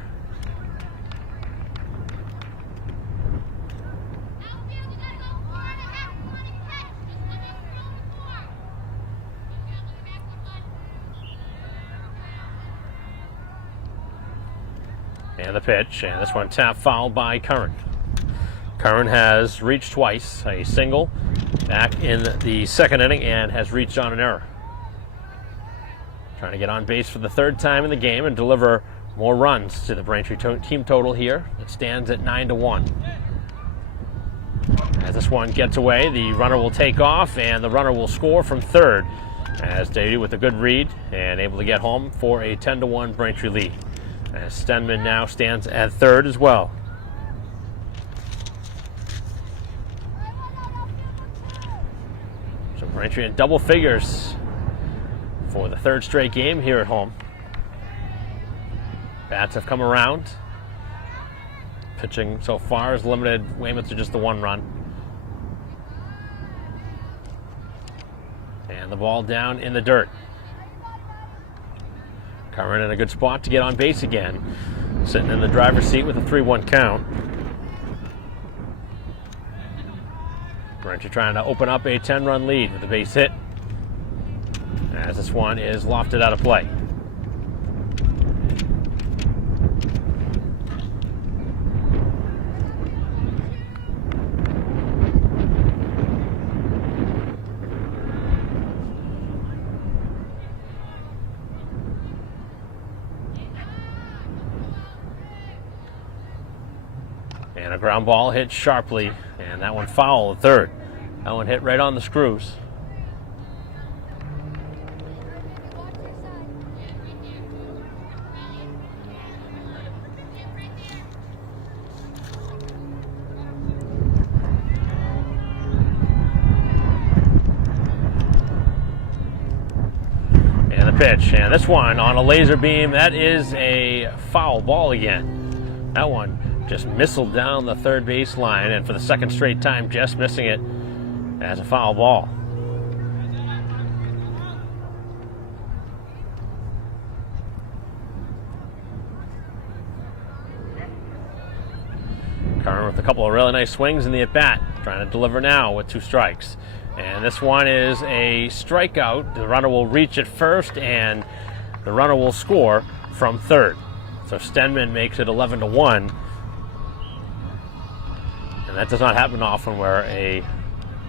And the pitch, and this one tap foul by Curran. Curran has reached twice, a single back in the 2nd inning, and has reached on an error. Trying to get on base for the 3rd time in the game and deliver more runs to the Braintree team total here. It stands at 9-1. As this one gets away, the runner will take off, and the runner will score from third, as Dady with a good read and able to get home for a 10-1 Braintree lead. As Stenman now stands at third as well. So Braintree in double figures for the 3rd straight game here at home. Bats have come around. Pitching so far has limited Weymouth to just the 1 run. And the ball down in the dirt. Curran in a good spot to get on base again. Sitting in the driver's seat with a 3-1 count. Braintree trying to open up a 10-run lead with a base hit, as this one is lofted out of play. And a ground ball hit sharply, and that one foul at third. That one hit right on the screws. And the pitch, and this one on a laser beam, that is a foul ball again. That one just missiled down the third base line, and for the 2nd straight time, just missing it as a foul ball. Curran with a couple of really nice swings in the at-bat, trying to deliver now with 2 strikes. And this one is a strikeout. The runner will reach at first, and the runner will score from third. So Stenman makes it 11-1. And that does not happen often, where a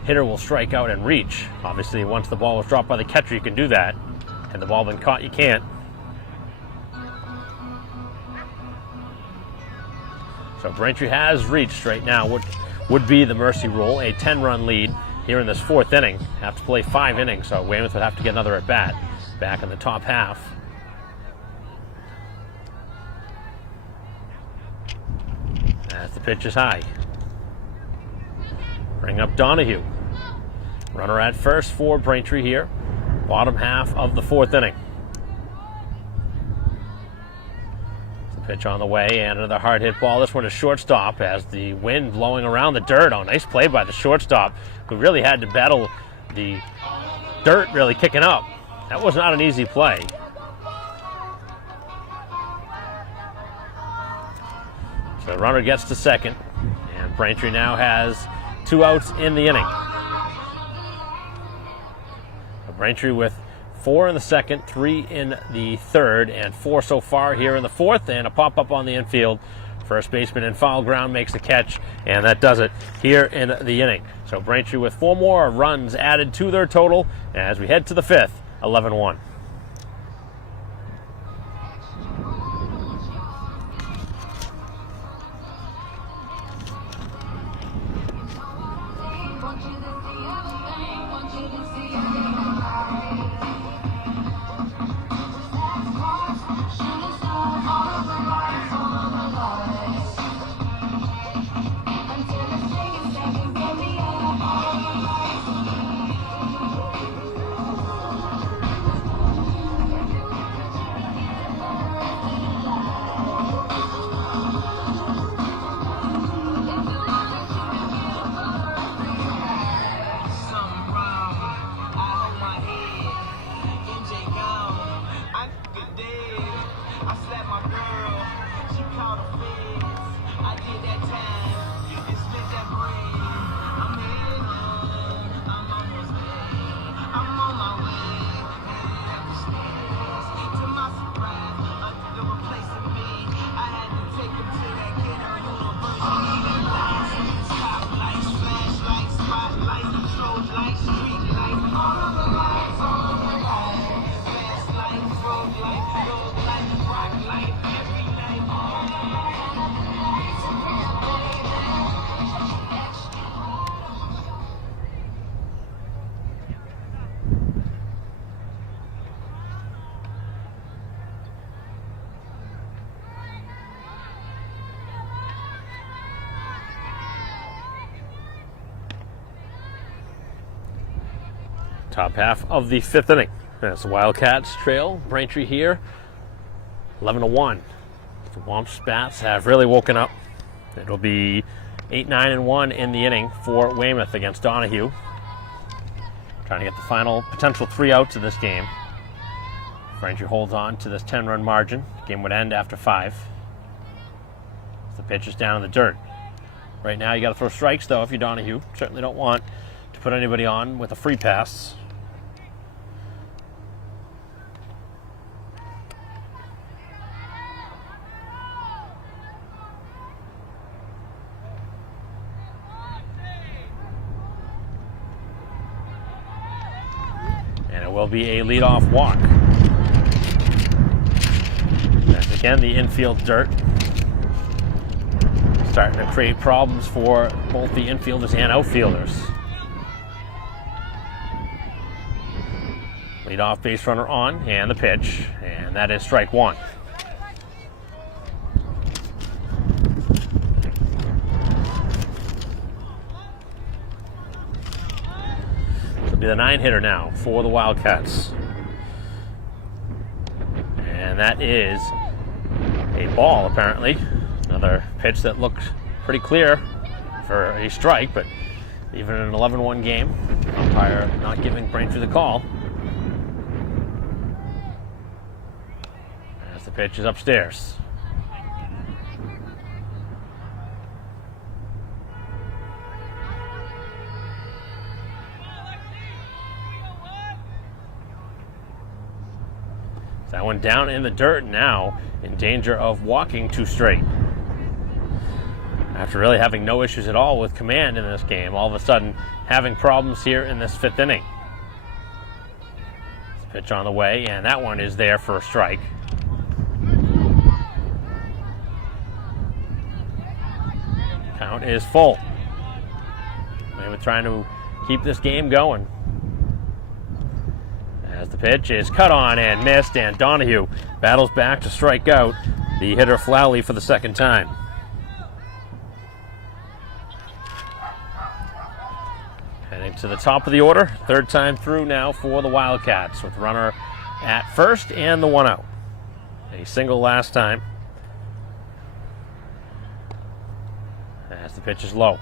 hitter will strike out and reach. Obviously, once the ball was dropped by the catcher, you can do that. And the ball been caught, you can't. So Braintree has reached right now what would be the mercy rule, a 10-run lead here in this 4th inning. Have to play 5 innings, so Weymouth would have to get another at-bat back in the top half. As the pitch is high. Bring up Donahue. Runner at first for Braintree here. Bottom half of the 4th inning. Pitch on the way, and another hard hit ball. This one is shortstop as the wind blowing around the dirt. Oh, nice play by the shortstop, who really had to battle the dirt really kicking up. That was not an easy play. So the runner gets to second, and Braintree now has 2 outs in the inning. So Braintree with 4 in the second, 3 in the third, and 4 so far here in the 4th, and a pop-up on the infield. First baseman in foul ground makes the catch, and that does it here in the inning. So Braintree with 4 more runs added to their total as we head to the 5th, 11-1. Top half of the 5th inning. As the Wildcats trail Braintree here, 11-1. The Womps bats have really woken up. It'll be 8-9-1 in the inning for Weymouth against Donahue. Trying to get the final potential 3 outs of this game. Braintree holds on to this 10-run margin. Game would end after 5. The pitch is down in the dirt. Right now you got to throw strikes though if you're Donahue. Certainly don't want to put anybody on with a free pass. And it will be a leadoff walk. As again, the infield dirt starting to create problems for both the infielders and outfielders. Leadoff base runner on, and the pitch, and that is strike 1. This will be the 9-hitter now for the Wildcats. And that is a ball, apparently. Another pitch that looked pretty clear for a strike, but even in an 11-1 game, umpire not giving Braintree the call. As the pitch is upstairs. That one down in the dirt, now in danger of walking to straight. After really having no issues at all with command in this game, all of a sudden having problems here in this 5th inning. Pitch on the way, and that one is there for a strike. Count is full. Weymouth trying to keep this game going. As the pitch is cut on and missed, and Donahue battles back to strike out the hitter Flowley for the 2nd time. Heading to the top of the order, 3rd time through now for the Wildcats, with runner at first and the 1 out. A single last time. As the pitch is low.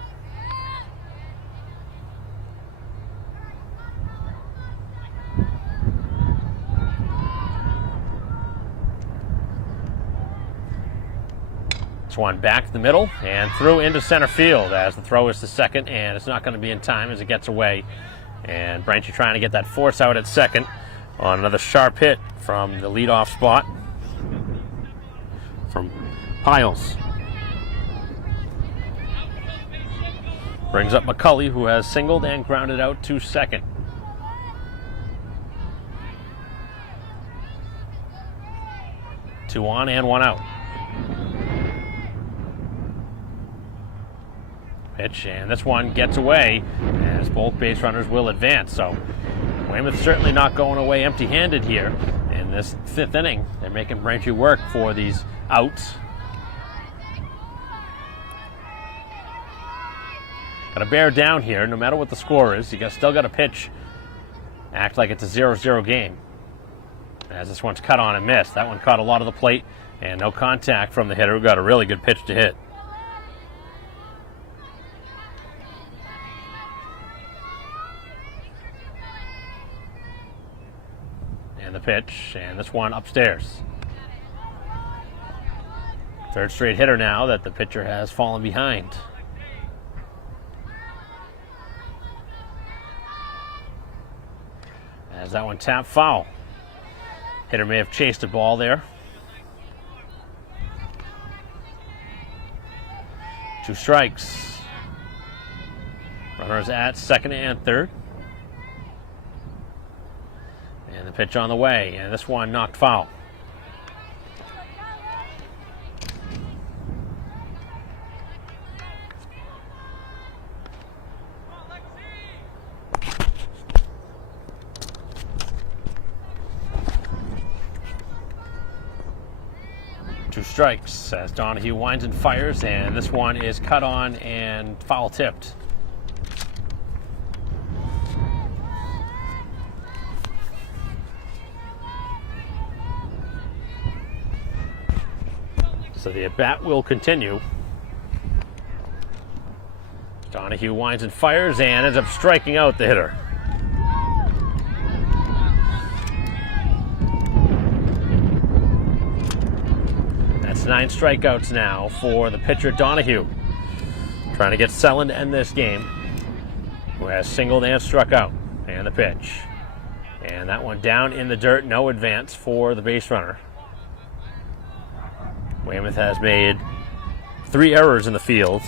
One back to the middle and through into center field as the throw is to second, and it's not going to be in time as it gets away. And Braintree trying to get that force out at second on another sharp hit from the leadoff spot from Piles. Brings up McCulley, who has singled and grounded out to second. Two on and 1 out. Pitch, and this one gets away as both base runners will advance. So Weymouth certainly not going away empty-handed here in this 5th inning. They're making Braintree work for these outs. Got to bear down here, no matter what the score is. You still got to pitch, act like it's a 0-0 game. As this one's cut on and missed. That one caught a lot of the plate, and no contact from the hitter, who got a really good pitch to hit. And the pitch, and this one upstairs. 3rd straight hitter now that the pitcher has fallen behind. As that one tapped foul. Hitter may have chased a ball there. 2 strikes. Runners at 2nd and 3rd. And the pitch on the way, and this one knocked foul. Two strikes as Donahue winds and fires, and this one is cut on and foul tipped. So the at-bat will continue. Donahue winds and fires and ends up striking out the hitter. That's 9 strikeouts now for the pitcher Donahue. Trying to get Selland to end this game, who has singled and struck out. And the pitch. And that one down in the dirt, no advance for the base runner. Weymouth has made 3 errors in the field.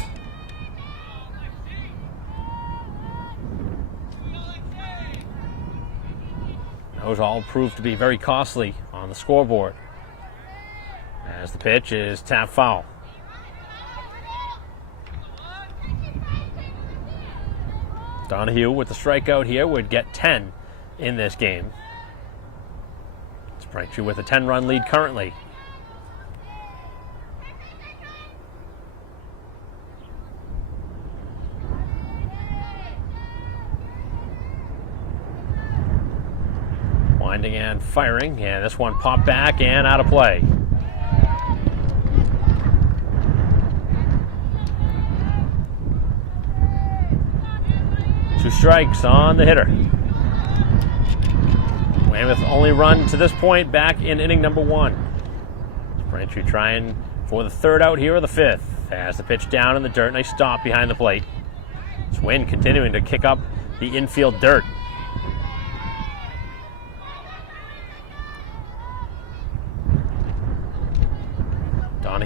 Those all proved to be very costly on the scoreboard. As the pitch is tap foul. Donahue with the strikeout here would get 10 in this game. It's Braintree with a 10-run lead currently. Winding and firing, and this one popped back and out of play. Two strikes on the hitter. Weymouth only run to this point back in inning number 1. Braintree trying for the 3rd out here of the 5th. As the pitch down in the dirt, nice stop behind the plate. This wind continuing to kick up the infield dirt.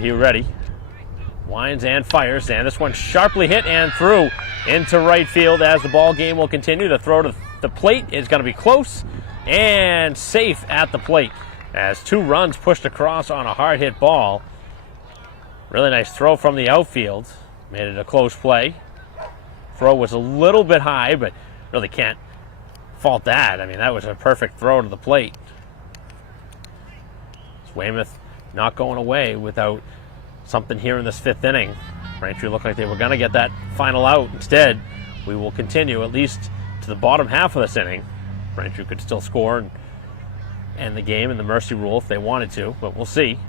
he ready. Winds and fires, and this one sharply hit and through into right field as the ball game will continue. The throw to the plate is going to be close and safe at the plate as 2 runs pushed across on a hard hit ball. Really nice throw from the outfield. Made it a close play. Throw was a little bit high, but really can't fault that. I mean, that was a perfect throw to the plate. Weymouth not going away without something here in this 5th inning. Braintree looked like they were going to get that final out. Instead, we will continue at least to the bottom half of this inning. Braintree could still score and end the game in the mercy rule if they wanted to, but we'll see.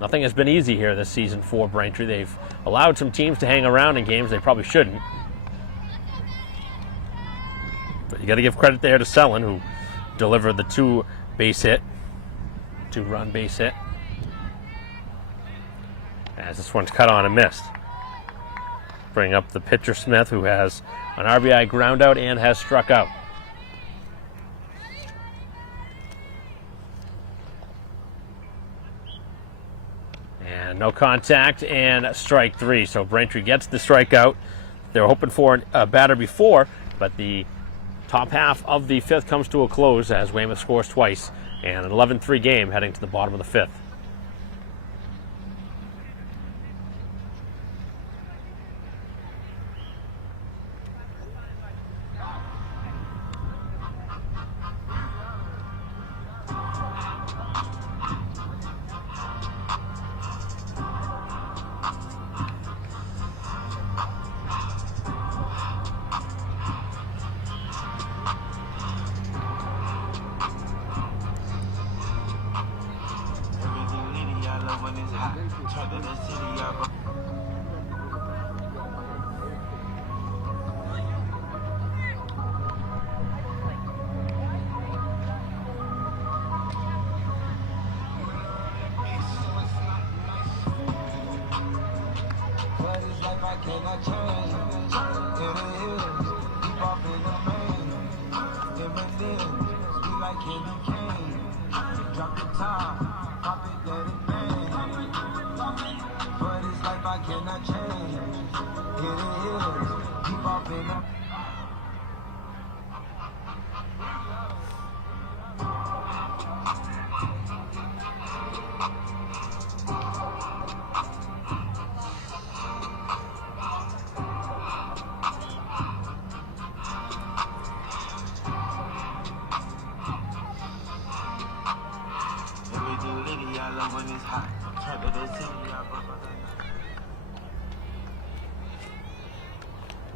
Nothing has been easy here this season for Braintree. They've allowed some teams to hang around in games they probably shouldn't. But you got to give credit there to Sellon, who delivered the 2-run base hit. As this one's cut on and missed. Bring up the pitcher Smith, who has an RBI ground out and has struck out. And no contact and strike 3. So Braintree gets the strikeout. They were hoping for a batter before, but the top half of the 5th comes to a close as Weymouth scores twice, and an 11-3 game heading to the bottom of the 5th.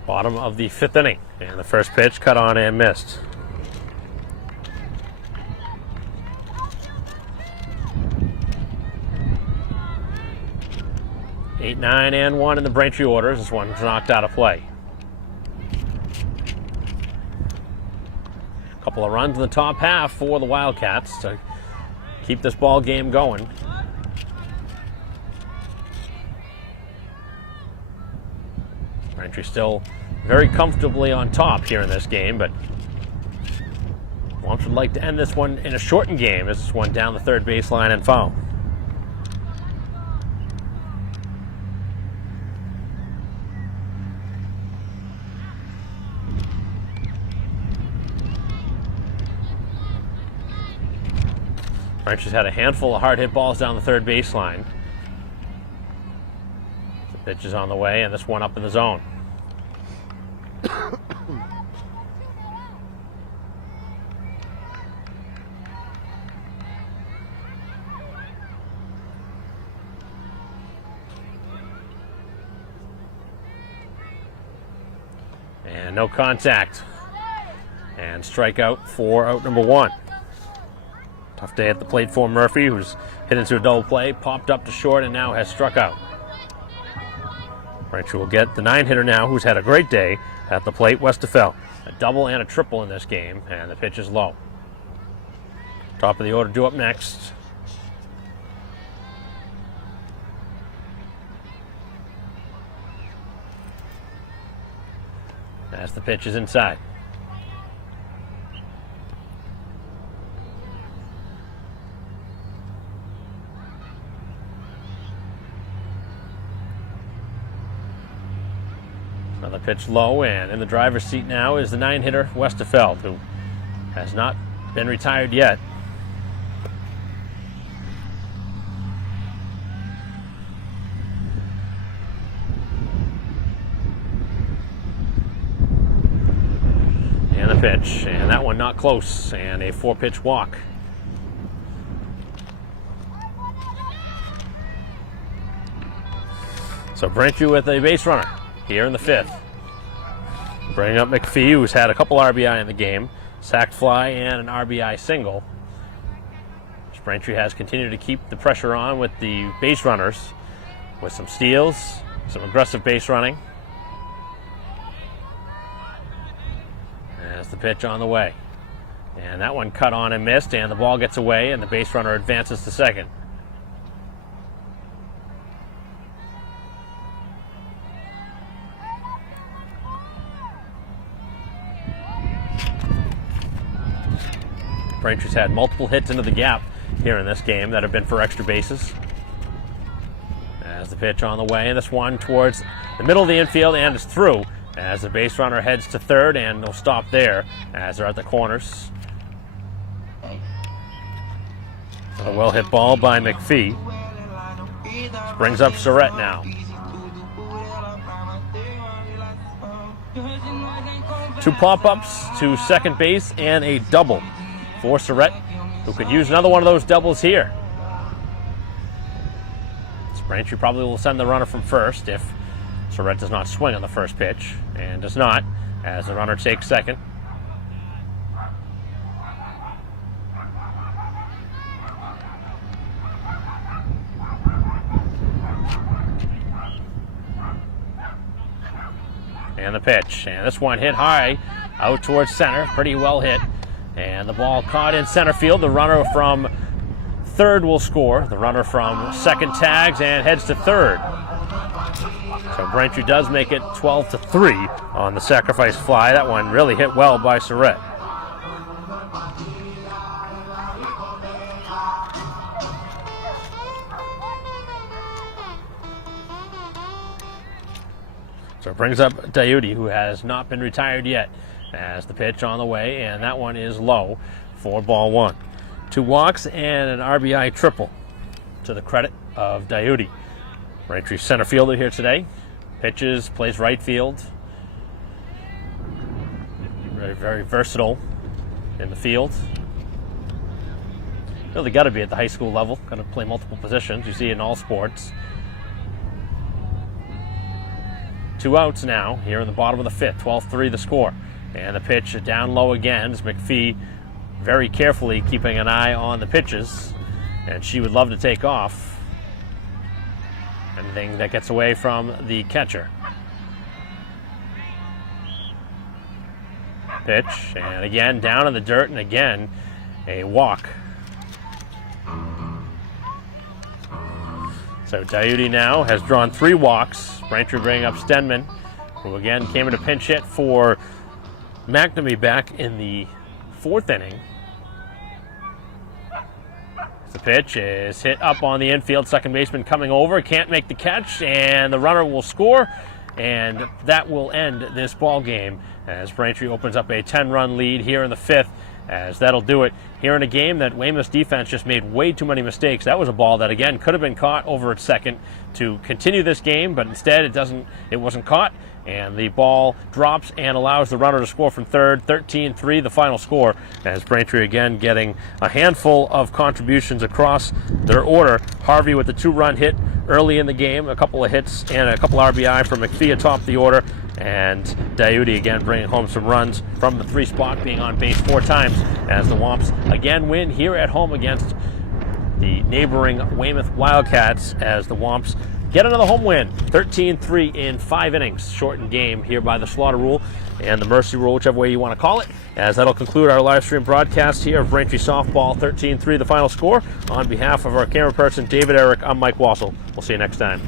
Bottom of the 5th inning, and the first pitch cut on and missed. Eight, 9, and 1 in the Braintree orders. This one's knocked out of play. A couple of runs in the top half for the Wildcats to keep this ball game going. Braintree still very comfortably on top here in this game, but Wamps would like to end this one in a shortened game as this one down the 3rd baseline and foul. Braintree's had a handful of hard hit balls down the 3rd baseline. The pitch is on the way, and this one up in the zone. And no contact. And strikeout for out number 1. Tough day at the plate for Murphy, who's hit into a double play, popped up to short, and now has struck out. Braintree will get the 9-hitter now, who's had a great day at the plate, Westerfeld. A double and a triple in this game, and the pitch is low. Top of the order due up next. As the pitch is inside. Another pitch low, and in the driver's seat now is the 9-hitter Westerfeld, who has not been retired yet. And the pitch, and that one not close, and a 4-pitch walk. So Braintree with a base runner here in the 5th. Bringing up McPhee, who's had a couple RBI in the game, sac fly and an RBI single. Braintree has continued to keep the pressure on with the base runners, with some steals, some aggressive base running. As the pitch on the way. And that one cut on and missed, and the ball gets away, and the base runner advances to second. Braintree's had multiple hits into the gap here in this game that have been for extra bases. As the pitch on the way, and this one towards the middle of the infield, and is through as the base runner heads to third, and they'll stop there as they're at the corners. A well-hit ball by McPhee. Brings up Surratt now. 2 pop-ups to second base and a double for Surratt, who could use another one of those doubles here. Braintree probably will send the runner from first if Surratt does not swing on the first pitch, and does not, as the runner takes second. And the pitch, and this one hit high out towards center, pretty well hit, and the ball caught in center field. The runner from third will score. The runner from second tags and heads to third. So Braintree does make it 12-3 on the sacrifice fly. That one really hit well by Surratt. So it brings up Diuti, who has not been retired yet, as the pitch on the way, and that one is low for ball 1. 2 walks and an RBI triple to the credit of Diuti. Braintree center fielder here today. Pitches, plays right field. Very, very versatile in the field. Really got to be at the high school level. Got to play multiple positions. You see it in all sports. 2 outs now here in the bottom of the 5th. 12-3 the score. And the pitch down low again as McPhee very carefully keeping an eye on the pitches, and she would love to take off anything that gets away from the catcher. Pitch, and again down in the dirt, and again a walk. So Diuti now has drawn 3 walks. Braintree bringing up Stenman, who again came in a pinch hit for McNamee back in the 4th inning. The pitch is hit up on the infield. Second baseman coming over, can't make the catch, and the runner will score, and that will end this ball game as Braintree opens up a 10-run lead here in the 5th, as that'll do it here in a game that Weymouth's defense just made way too many mistakes. That was a ball that, again, could have been caught over at second to continue this game, but instead it wasn't caught, and the ball drops and allows the runner to score from third. 13-3 the final score, as Braintree again getting a handful of contributions across their order. Harvey with the 2-run hit early in the game, a couple of hits and a couple RBI from McPhee atop the order, and Diuti again bringing home some runs from the 3 spot, being on base 4 times, as the Womps again win here at home against the neighboring Weymouth Wildcats, as the Womps get another home win, 13-3 in 5 innings. Shortened game here by the Slaughter Rule and the Mercy Rule, whichever way you want to call it, as that'll conclude our live stream broadcast here of Braintree Softball. 13-3 the final score. On behalf of our camera person, David Eric, I'm Mike Wassel. We'll see you next time.